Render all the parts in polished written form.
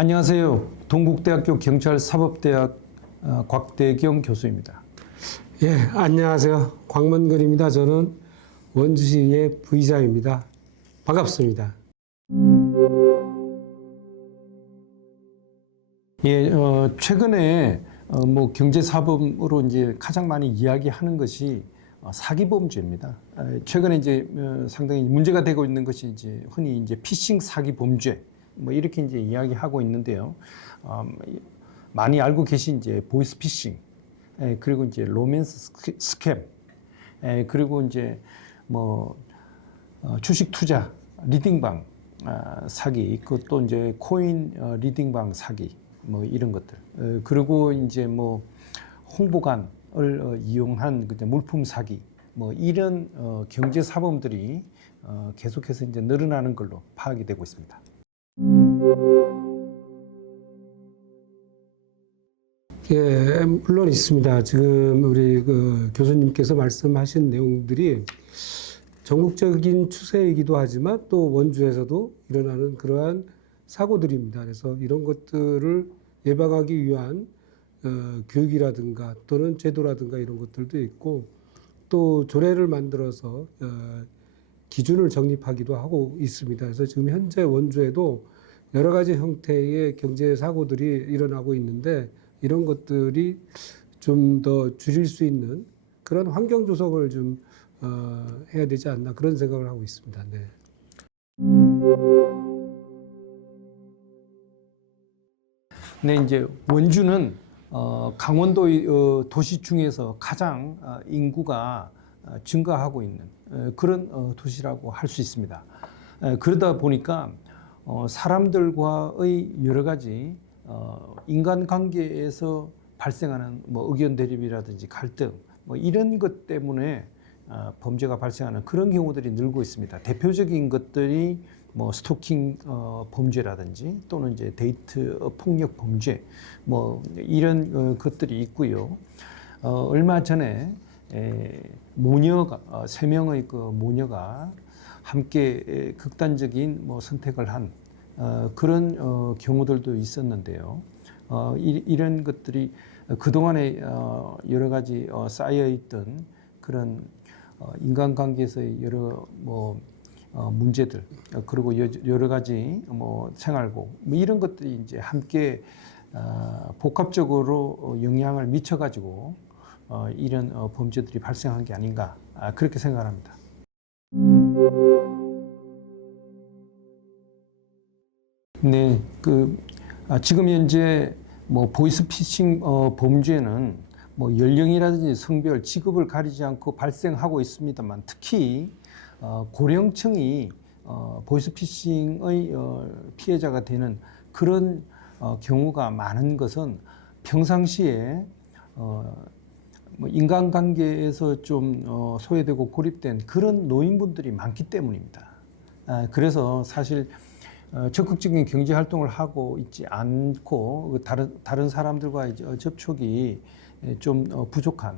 안녕하세요. 동국대학교 경찰사법대학 곽대경 교수입니다. 예, 안녕하세요. 광문근입니다. 저는 원주시의 부의장입니다. 반갑습니다. 예, 최근에 뭐 경제사범으로 이제 가장 많이 이야기하는 것이 사기범죄입니다. 최근에 이제 상당히 문제가 되고 있는 것이 이제 흔히 이제 피싱 사기 범죄 뭐 이렇게 이제 이야기하고 있는데요. 많이 알고 계신 이제 보이스피싱, 그리고 이제 로맨스 스캠, 그리고 이제 뭐 주식 투자 리딩방 사기, 그것도 이제 코인 리딩방 사기, 뭐 이런 것들. 그리고 이제 뭐 홍보관을 이용한 물품 사기, 뭐 이런 경제 사범들이 계속해서 이제 늘어나는 걸로 파악이 되고 있습니다. 예, 물론 있습니다. 지금 우리 그 교수님께서 말씀하신 내용들이 전국적인 추세이기도 하지만 또 원주에서도 일어나는 그러한 사고들입니다. 그래서 이런 것들을 예방하기 위한 교육이라든가 또는 제도라든가 이런 것들도 있고 또 조례를 만들어서 기준을 정립하기도 하고 있습니다. 그래서 지금 현재 원주에도 여러 가지 형태의 경제 사고들이 일어나고 있는데 이런 것들이 좀 더 줄일 수 있는 그런 환경 조성을 좀 해야 되지 않나 그런 생각을 하고 있습니다. 네. 네, 이제 원주는 강원도 도시 중에서 가장 인구가 증가하고 있는 그런 도시라고 할 수 있습니다. 그러다 보니까 사람들과의 여러 가지 인간관계에서 발생하는 뭐 의견 대립이라든지 갈등 뭐 이런 것 때문에 범죄가 발생하는 그런 경우들이 늘고 있습니다. 대표적인 것들이 뭐 스토킹 범죄라든지 또는 이제 데이트 폭력 범죄 뭐 이런 것들이 있고요. 얼마 전에 모녀가 3명의 그 모녀가 함께 극단적인 뭐 선택을 한 그런 경우들도 있었는데요. 이런 것들이 그동안에 여러 가지 쌓여있던 그런 인간관계에서의 여러 뭐 문제들, 그리고 여러 가지 뭐 생활고 뭐 이런 것들이 이제 함께 복합적으로 영향을 미쳐가지고 이런 범죄들이 발생한 게 아닌가 그렇게 생각합니다. 네, 지금 현재 뭐 보이스피싱 범죄는 뭐 연령이라든지 성별, 직업을 가리지 않고 발생하고 있습니다만 특히 고령층이 보이스피싱의 피해자가 되는 그런 경우가 많은 것은 평상시에 뭐 인간관계에서 좀 소외되고 고립된 그런 노인분들이 많기 때문입니다. 그래서 사실 적극적인 경제 활동을 하고 있지 않고 다른 사람들과의 접촉이 좀 부족한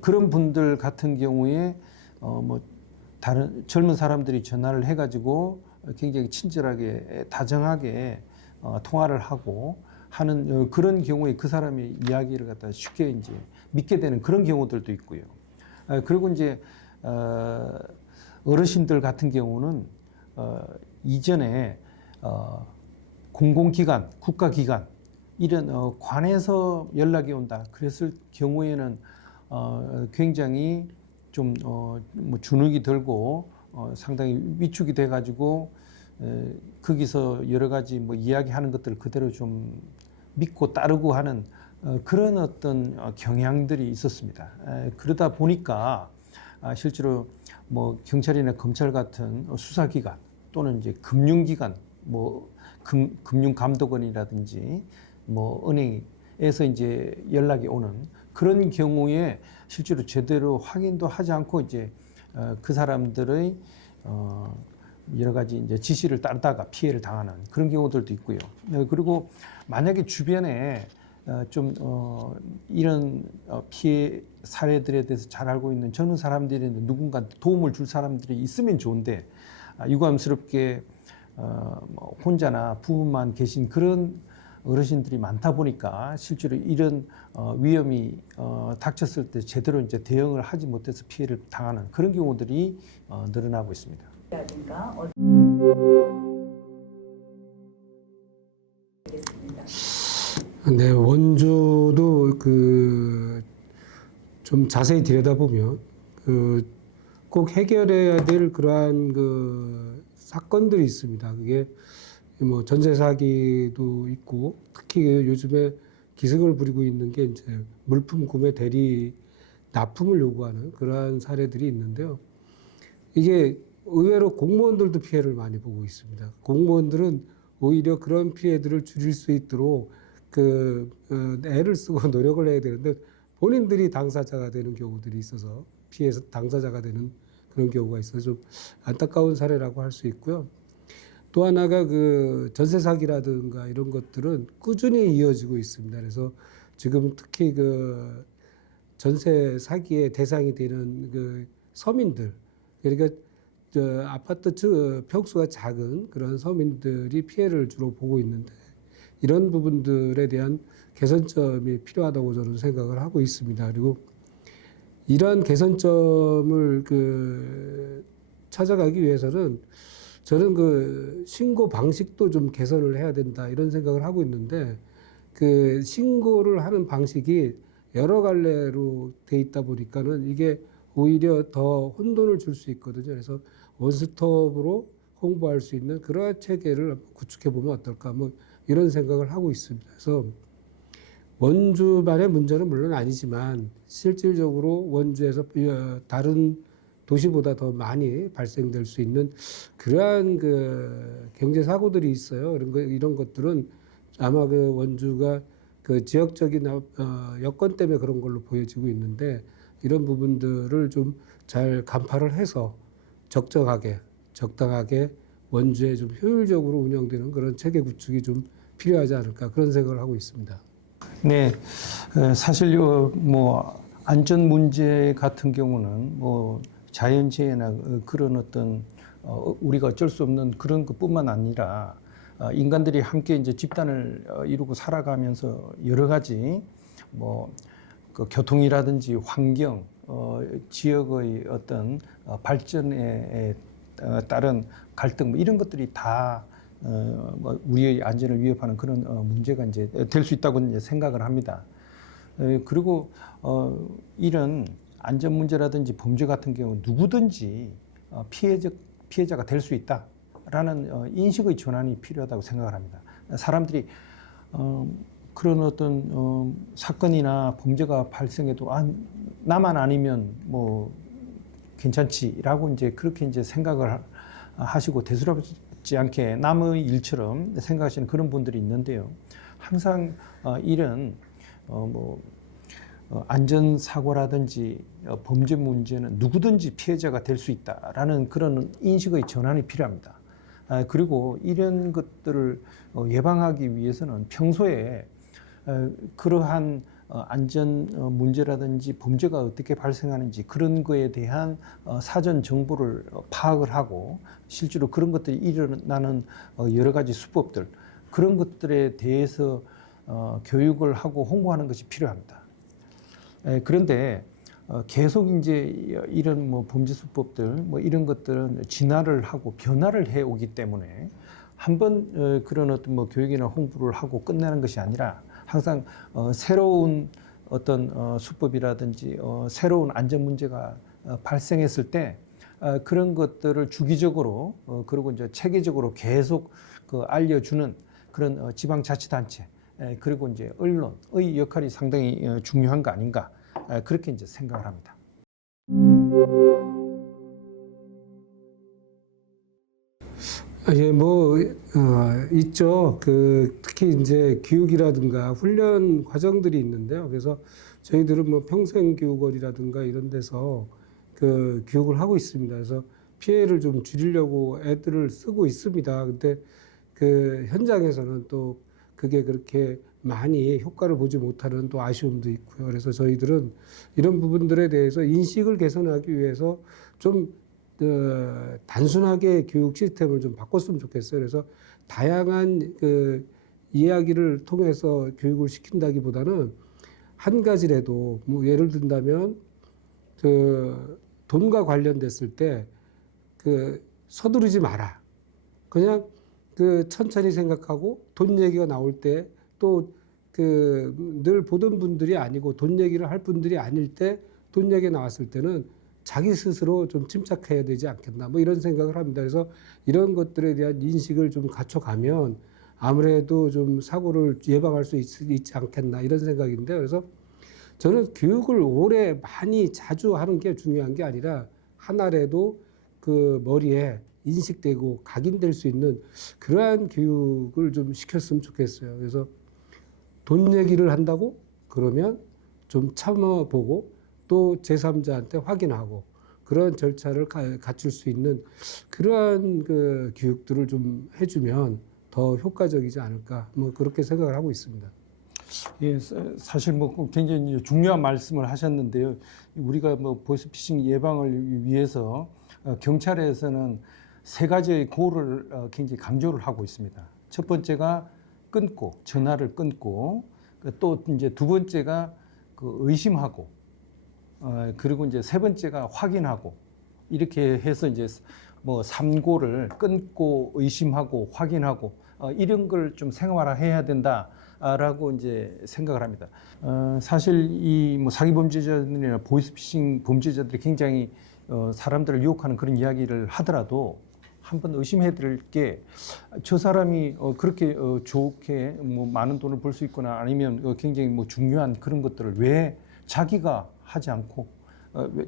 그런 분들 같은 경우에 뭐 다른 젊은 사람들이 전화를 해가지고 굉장히 친절하게 다정하게 통화를 하고 하는 그런 경우에 그 사람의 이야기를 갖다 쉽게 이제 믿게 되는 그런 경우들도 있고요. 그리고 이제 어르신들 같은 경우는 이전에 공공기관, 국가기관 이런 관에서 연락이 온다. 그랬을 경우에는 굉장히 좀 뭐 주눅이 들고 상당히 위축이 돼가지고 거기서 여러 가지 뭐 이야기하는 것들을 그대로 좀 믿고 따르고 하는 그런 어떤 경향들이 있었습니다. 그러다 보니까 실제로 뭐 경찰이나 검찰 같은 수사기관 또는 이제 금융기관, 뭐 금융감독원이라든지 뭐 은행에서 이제 연락이 오는 그런 경우에 실제로 제대로 확인도 하지 않고 이제 그 사람들의 여러 가지 이제 지시를 따르다가 피해를 당하는 그런 경우들도 있고요. 그리고 만약에 주변에 좀 이런 피해 사례들에 대해서 잘 알고 있는 젊은 사람들이 누군가 도움을 줄 사람들이 있으면 좋은데 유감스럽게 뭐 혼자나 부부만 계신 그런 어르신들이 많다 보니까 실제로 이런 위험이 닥쳤을 때 제대로 이제 대응을 하지 못해서 피해를 당하는 그런 경우들이 늘어나고 있습니다. 라든가 네, 원주도 그 좀 자세히 들여다보면 그 꼭 해결해야 될 그러한 그 사건들이 있습니다. 그게 뭐 전세 사기도 있고 특히 요즘에 기승을 부리고 있는 게 이제 물품 구매 대리 납품을 요구하는 그러한 사례들이 있는데요. 이게 의외로 공무원들도 피해를 많이 보고 있습니다. 공무원들은 오히려 그런 피해들을 줄일 수 있도록 애를 쓰고 노력을 해야 되는데 본인들이 당사자가 되는 경우들이 있어서 피해서 당사자가 되는 그런 경우가 있어서 좀 안타까운 사례라고 할 수 있고요. 또 하나가 그 전세 사기라든가 이런 것들은 꾸준히 이어지고 있습니다. 그래서 지금 특히 그 전세 사기의 대상이 되는 그 서민들, 그러니까 저 아파트 평수가 작은 그런 서민들이 피해를 주로 보고 있는데 이런 부분들에 대한 개선점이 필요하다고 저는 생각을 하고 있습니다. 그리고 이러한 개선점을 찾아가기 위해서는 저는 그 신고 방식도 좀 개선을 해야 된다 이런 생각을 하고 있는데 그 신고를 하는 방식이 여러 갈래로 돼 있다 보니까는 이게 오히려 더 혼돈을 줄 수 있거든요. 그래서 원스톱으로 홍보할 수 있는 그러한 체계를 구축해 보면 어떨까 뭐 이런 생각을 하고 있습니다. 그래서 원주만의 문제는 물론 아니지만 실질적으로 원주에서 다른 도시보다 더 많이 발생될 수 있는 그러한 그 경제 사고들이 있어요. 이런 것들은 아마 그 원주가 그 지역적인 여건 때문에 그런 걸로 보여지고 있는데 이런 부분들을 좀 잘 간파를 해서 적당하게 원주에 좀 효율적으로 운영되는 그런 체계 구축이 좀 필요하지 않을까 그런 생각을 하고 있습니다. 네, 사실 뭐 안전 문제 같은 경우는 뭐 자연재해나 그런 어떤 우리가 어쩔 수 없는 그런 것뿐만 아니라 인간들이 함께 이제 집단을 이루고 살아가면서 여러 가지 뭐 그 교통이라든지 환경, 지역의 어떤 발전에 따른 갈등 뭐 이런 것들이 다 뭐 우리의 안전을 위협하는 그런 문제가 이제 될 수 있다고 이제 생각을 합니다. 그리고 이런 안전 문제라든지 범죄 같은 경우 누구든지 피해자가 될 수 있다라는 인식의 전환이 필요하다고 생각을 합니다. 사람들이 그런 어떤 사건이나 범죄가 발생해도 나만 아니면 뭐 괜찮지라고 이제 그렇게 이제 생각을 하시고 대수롭지 않게 남의 일처럼 생각하시는 그런 분들이 있는데요. 항상 이런 안전 사고라든지 범죄 문제는 누구든지 피해자가 될 수 있다라는 그런 인식의 전환이 필요합니다. 그리고 이런 것들을 예방하기 위해서는 평소에 그러한 안전 문제라든지 범죄가 어떻게 발생하는지 그런 거에 대한 사전 정보를 파악을 하고 실제로 그런 것들이 일어나는 여러 가지 수법들 그런 것들에 대해서 교육을 하고 홍보하는 것이 필요합니다. 그런데 계속 이제 이런 뭐 범죄 수법들 뭐 이런 것들은 진화를 하고 변화를 해 오기 때문에 한번 그런 어떤 뭐 교육이나 홍보를 하고 끝내는 것이 아니라 항상 새로운 어떤 수법이라든지 새로운 안전 문제가 발생했을 때 그런 것들을 주기적으로 그리고 이제 체계적으로 계속 알려주는 그런 지방자치단체 그리고 이제 언론의 역할이 상당히 중요한 거 아닌가 그렇게 이제 생각을 합니다. 예, 있죠. 특히 이제 교육이라든가 훈련 과정들이 있는데요. 그래서 저희들은 뭐 평생교육원이라든가 이런 데서 교육을 하고 있습니다. 그래서 피해를 좀 줄이려고 애들을 쓰고 있습니다. 근데 현장에서는 또 그게 그렇게 많이 효과를 보지 못하는 또 아쉬움도 있고요. 그래서 저희들은 이런 부분들에 대해서 인식을 개선하기 위해서 좀 단순하게 교육 시스템을 좀 바꿨으면 좋겠어요. 그래서 다양한 이야기를 통해서 교육을 시킨다기보다는 한 가지라도 뭐 예를 든다면 돈과 관련됐을 때 서두르지 마라. 그냥 천천히 생각하고 돈 얘기가 나올 때 또 늘 보던 분들이 아니고 돈 얘기를 할 분들이 아닐 때 돈 얘기 나왔을 때는 자기 스스로 좀 침착해야 되지 않겠나 뭐 이런 생각을 합니다. 그래서 이런 것들에 대한 인식을 좀 갖춰가면 아무래도 좀 사고를 예방할 수 있지 않겠나 이런 생각인데, 그래서 저는 교육을 오래 많이 자주 하는 게 중요한 게 아니라 하나라도 머리에 인식되고 각인될 수 있는 그러한 교육을 좀 시켰으면 좋겠어요. 그래서 돈 얘기를 한다고 그러면 좀 참아보고 또 제3자한테 확인하고 그런 절차를 갖출 수 있는 그러한 교육들을 좀 해주면 더 효과적이지 않을까 뭐 그렇게 생각을 하고 있습니다. 예, 사실 뭐 굉장히 중요한 말씀을 하셨는데요. 우리가 뭐 보이스피싱 예방을 위해서 경찰에서는 세 가지의 고를 굉장히 강조를 하고 있습니다. 첫 번째가 끊고, 전화를 끊고, 또 이제 두 번째가 의심하고, 그리고 이제 세 번째가 확인하고, 이렇게 해서 이제 뭐 3고를 끊고, 의심하고, 확인하고, 이런 걸 좀 생활화해야 된다라고 이제 생각을 합니다. 사실 이 뭐 사기 범죄자들이나 보이스피싱 범죄자들이 굉장히 사람들을 유혹하는 그런 이야기를 하더라도 한번 의심해 드릴 게, 저 사람이 그렇게 좋게 뭐 많은 돈을 벌 수 있거나 아니면 굉장히 뭐 중요한 그런 것들을 왜 자기가 하지 않고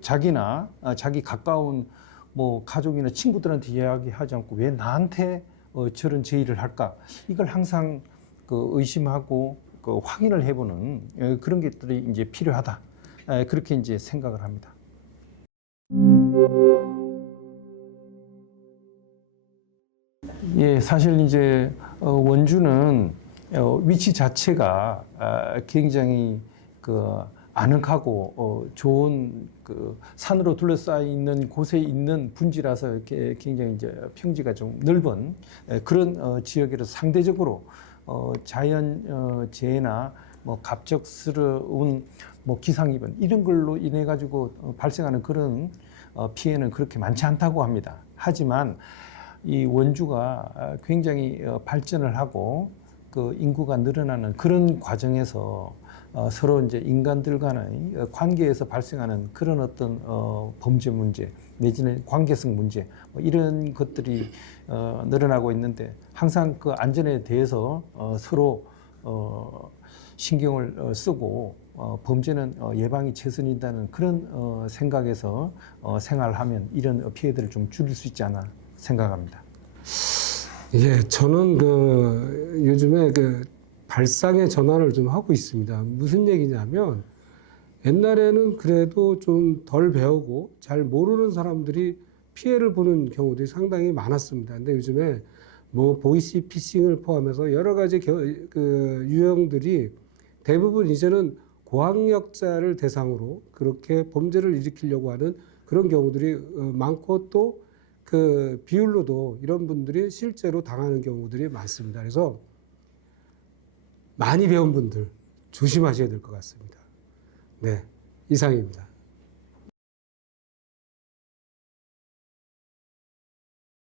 자기나 자기 가까운 뭐 가족이나 친구들한테 이야기하지 않고 왜 나한테 저런 제의를 할까? 이걸 항상 의심하고 확인을 해보는 그런 것들이 이제 필요하다. 그렇게 이제 생각을 합니다. 예, 사실 이제 원주는 위치 자체가 굉장히 아늑하고 좋은 산으로 둘러싸여 있는 곳에 있는 분지라서 이렇게 굉장히 이제 평지가 좀 넓은 그런 지역이라서 상대적으로 자연 재해나 뭐 갑작스러운 뭐 기상이변 이런 걸로 인해 가지고 발생하는 그런 피해는 그렇게 많지 않다고 합니다. 하지만 이 원주가 굉장히 발전을 하고 인구가 늘어나는 그런 과정에서 서로 이제 인간들 간의 관계에서 발생하는 그런 어떤 범죄 문제 내지는 관계성 문제 뭐 이런 것들이 늘어나고 있는데, 항상 그 안전에 대해서 서로 신경을 쓰고 범죄는 예방이 최선이라는 그런 생각에서 생활하면 이런 피해들을 좀 줄일 수 있지 않나 생각합니다. 예, 저는 요즘에 발상의 전환을 좀 하고 있습니다. 무슨 얘기냐면, 옛날에는 그래도 좀 덜 배우고 잘 모르는 사람들이 피해를 보는 경우들이 상당히 많았습니다. 근데 요즘에 뭐 보이스피싱을 포함해서 여러 가지 유형들이 대부분 이제는 고학력자를 대상으로 그렇게 범죄를 일으키려고 하는 그런 경우들이 많고, 또 비율로도 이런 분들이 실제로 당하는 경우들이 많습니다. 그래서 많이 배운 분들 조심하셔야 될 것 같습니다. 네, 이상입니다.